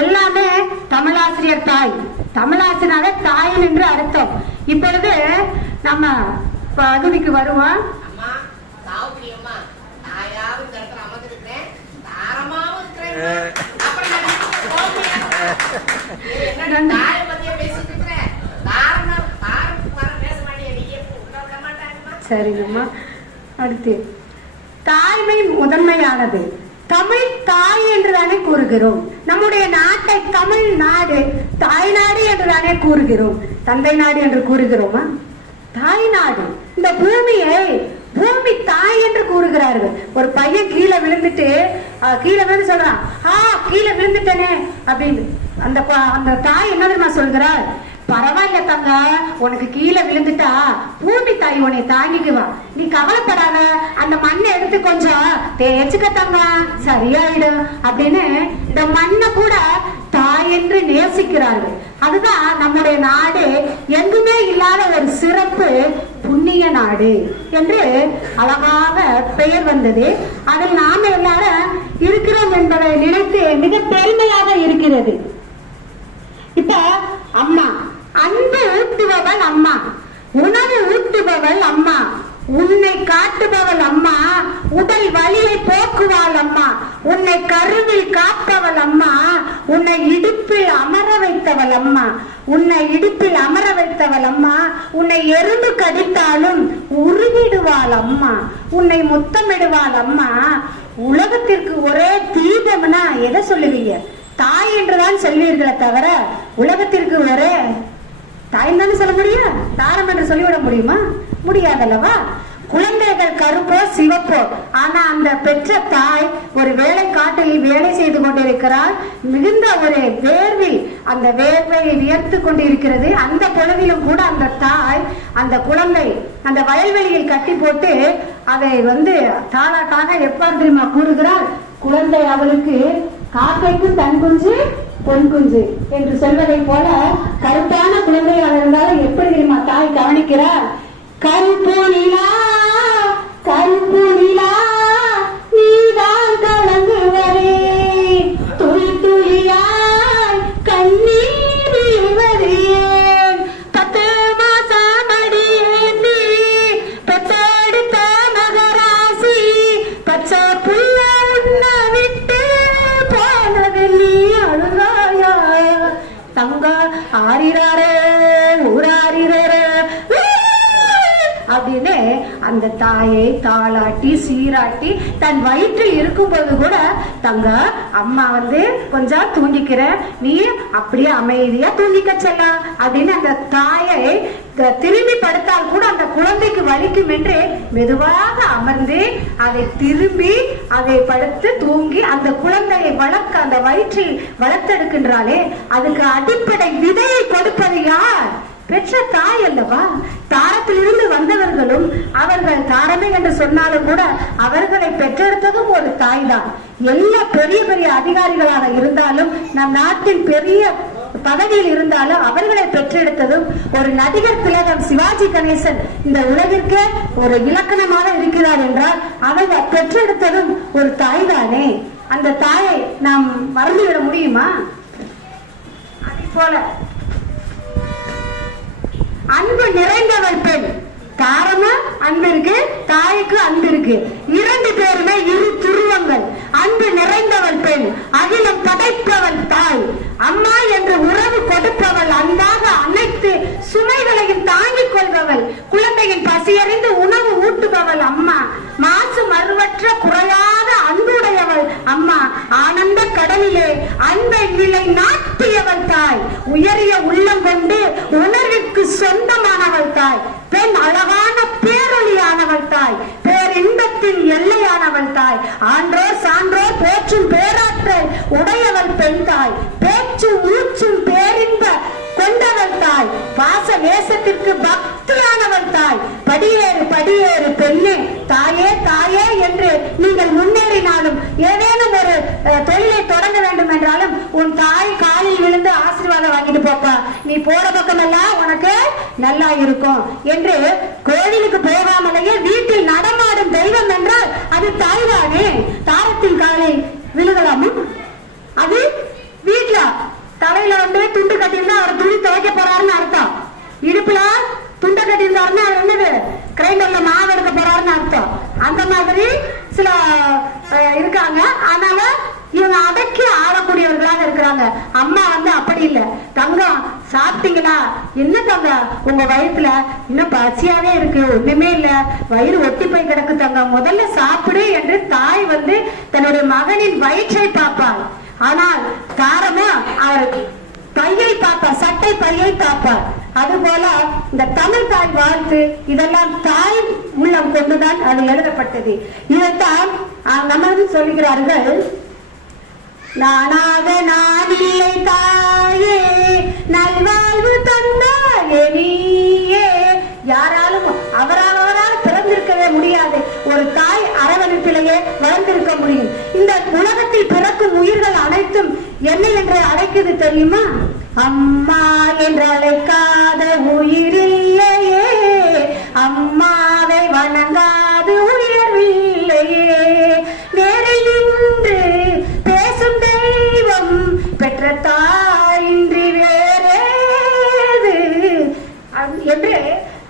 எல்லாமே தமிழாசிரியர் தாய். தமிழாசிரியனாலே தாய் என்று அர்த்தம். இப்பொழுது நம்ம பகுதிக்கு வருவோம். சரிங்கம்மா. அடுத்து தாய்மை முதன்மையானது. தமிழ் தாய் என்று தானே கூறுகிறோம். நம்முடைய நாட்டை தமிழ் நாடு தாய் நாடு என்று தானே கூறுகிறோம். தந்தை நாடு என்று கூறுகிறோமா? தாய் நாடு. இந்த பூமியை பூமி தாய் என்று கூறுகிறார்கள். ஒரு பையன் கீழே விழுந்துட்டு கீழே விழுந்து சொல்றான் ஆ கீழே விழுந்துட்டனே அப்படின்னு. அந்த அந்த தாய் என்ன தெரியுமா சொல்கிறார் பரவாயில்ல தங்க உனக்கு கீழே விழுந்துட்டா பூமி தாய் உன்னை தாங்கிக்குவா. நீ கவலைப்படாத அந்த மண்ணை எடுத்து கொஞ்சம் தேய்ச்சுக்க தங்க. சரியாயிடும் அப்படின்னு இந்த மண்ணை கூட தாய் என்று நேசிக்கிறார்கள். அதுதான் நம்முடைய நாடு. எங்குமே இல்லாத ஒரு சிறப்பு புண்ணிய நாடு என்று அழகாக பெயர் வந்தது. அதில் நாம எல்லாரும் இருக்கிறோம் என்பதை நினைத்து மிக பெருமையாக இருக்கிறது. இப்ப அம்மா அன்பு ஊட்டுபவள் அம்மா. உணவு ஊட்டுபவள் அம்மா. உன்னை காட்டுபவள் அம்மா. உடல் வலியை போக்குவாள் அம்மா. உன்னை கருவில் காப்பவள் அம்மா. உன்னை இடுப்பில் அமர வைத்தவள் அம்மா. உன்னை இடுப்பில் அமர வைத்தவள் அம்மா. உன்னை எறும்பு கடித்தாலும் உருவிடுவாள் அம்மா. உன்னை முத்தமிடுவாள் அம்மா. உலகத்திற்கு ஒரே தீபம்னா எதை சொல்லுவீங்க? தாய் என்றுதான் சொல்வீர்களே தவிர உலகத்திற்கு ஒரே தாய் தானே சொல்ல முடியும்? தாரம் என்று சொல்லிவிட முடியுமா? முடியாதல்லவா? குழந்தைகள் கருப்போ சிவப்போ. ஆனா அந்த பெற்ற தாய் ஒரு வேலை காட்டில் வேலை செய்து கொண்டிருக்கிறார் மிகுந்த ஒரு வேர்வில் அந்த வேர்வையை வியர்த்து கொண்டிருக்கிறது. அந்த பொழுதிலும் கூட அந்த தாய் அந்த குழந்தை அந்த வயல்வெளியில் கட்டி போட்டு அதை வந்து தாளாட்டாக எப்பார் தெரியுமா கூறுகிறார் குழந்தை அவளுக்கு காக்கைக்கு தன் குஞ்சு பொன் குஞ்சு என்று சொல்வதை போல கருப்பான குழந்தையாக இருந்தாலும் எப்படி தெரியுமா தாய் கவனிக்கிறார் கருப்பு நிலா தங்க ஆரிராரே ஊராரிரே அப்படின்னு அந்த தாயை தாளாட்டி சீராட்டி தன் வயிற்றில் இருக்கும்போது கூட தங்க அம்மா வந்து கொஞ்சம் தூங்கிக்கிற நீ அப்படியே அமைதியா தூங்கிக்க செல்லாம் அப்படின்னு அந்த தாயை திரும்பி படுத்தால் கூட அந்த குழந்தைக்கு வலிக்கும் என்று மெதுவாக அமர்ந்து அதை திரும்பி அதை படுத்து தூங்கி அந்த குழந்தையை வளர்க்க அந்த வயிற்றில் வளர்த்தெடுக்கின்றாலே அதுக்கு அடிப்படை விதையை கொடுப்பது யார்? பெற்ற தாய் அல்லவா? தாரத்திலிருந்து வந்தவர்களும் அவர்கள் தாரமே என்று சொன்னாலும் கூட அவர்களை பெற்றெடுத்ததும் ஒரு தாய் தான் எல்லா பெரிய பெரிய அதிகாரிகளாக இருந்தாலும் நம் நாட்டின் பெரிய பதவியில் இருந்தாலும் அவர்களை பெற்றெடுத்ததும் ஒரு நடிகர் திலகம் சிவாஜி கணேசன் இந்த உலகிற்கே ஒரு இலக்கணமாக இருக்கிறார் என்றால் அவங்க பெற்றெடுத்ததும் ஒரு தாய் தானே அந்த தாயை நாம் மறந்துவிட முடியுமா? அதே போல அன்பு நிறைந்தவள் பெண். காரணம் அன்பு இருக்கு. தாய்க்கு அன்பு இருக்கு. இரண்டு பேருமே இரு துருவங்கள். அன்பு நிறைந்தவள் பெண். அகிலம் படைப்பவள் தாய். அம்மா என்று உறவு கொடுப்பவள் அன்பாக அனைத்து சுமைகளையும் தாங்கிக் கொள்பவள். குழந்தையின் பசியறிந்து உணவு ஊட்டுபவள் அம்மா. மாசு மறுவற்ற குறையாத அன்புடையவள் அம்மா. ஆனந்த கடலிலே அன்பை நிலை உயரியவள் தாய். உயரிய உள்ளம் கொண்டு உணர்விற்கு சொந்தமானவள் தாய். பெண் அழகான பேரொழியானவள் தாய். பேரின்பத்தின் எல்லையானவள் தாய். ஆன்றோ சான்றோ போற்றும் பேராற்றல் உடையவள் பெண் தாய். பேச்சு மூச்சும் பேரின்ப கொண்டவள் தாய். பாச வேசத்திற்கு பக்தியானவள் தாய். படியேறு படியேறு பெண்ணே. தாயே தாயே என்று நீங்கள் முன்னேறினாலும் ஏதேனும் ஒரு தொழிலை தொடங்க வேண்டும் என்றாலும் உன் தாய் காலில் போப்பா. நீ போற பக்கமெல்லாம் உனக்கு நல்லா இருக்கும். என்று கோவிலுக்கு போகாமலேயே வீட்டில் நடமாடும் தெய்வம் என்றால் அது தாய்தானே தாரத்தின் காலை விழுகலாமா? அது வீட்டுல தலையில வந்து துண்டு கட்டியிருந்தா அவர் துணி துவைக்க போறாருன்னு அர்த்தம். இடுப்புல துண்டு கட்டியிருந்தாருன்னா அவர் என்னது? கிரைண்டர்ல மாவு எடுக்க போறாருன்னு அர்த்தம். அந்த மாதிரி சில இருக்காங்க. அதனால இவங்க அதற்கு ஆளக்கூடியவர்களாக இருக்கிறாங்க. அம்மா வந்து அப்படி இல்லை. தங்கம் சாப்பிட்டீங்களா? என்ன தங்கம்? உங்க வயிற்றுல இன்னும் பசியாவே இருக்கு. ஒண்ணுமே இல்ல. வயிறு ஒட்டி போய் கிடக்கு தங்கம். முதல்ல சாப்பிடு என்று தாய் வந்து தன்னுடைய மகனின் வயிற்றை பார்ப்பாள். ஆனால் தாரமா அவர் பையை பார்ப்பார். சட்டை பையை பார்ப்பார். அதுபோல இந்த தமிழ் தாய் வாழ்த்து இதெல்லாம் தாய் உள்ளம் கொண்டுதான் அது எழுதப்பட்டது. இதைத்தான் ஆஹ், நம்ம சொல்லுகிறார்கள். நானாக நான் இல்லை தாயே நல்வாழ்வு தந்தாயே நீயே. யாராலும் அவரால் அவரால் பிறந்திருக்கவே முடியாது. ஒரு தாய் அரவணைப்பிலேயே வளர்ந்திருக்க முடியும். இந்த உலகத்தில் பிறக்கும் உயிர்கள் அனைத்தும் என்ன என்று அழைக்குது தெரியுமா? அம்மா என்று அழைக்காத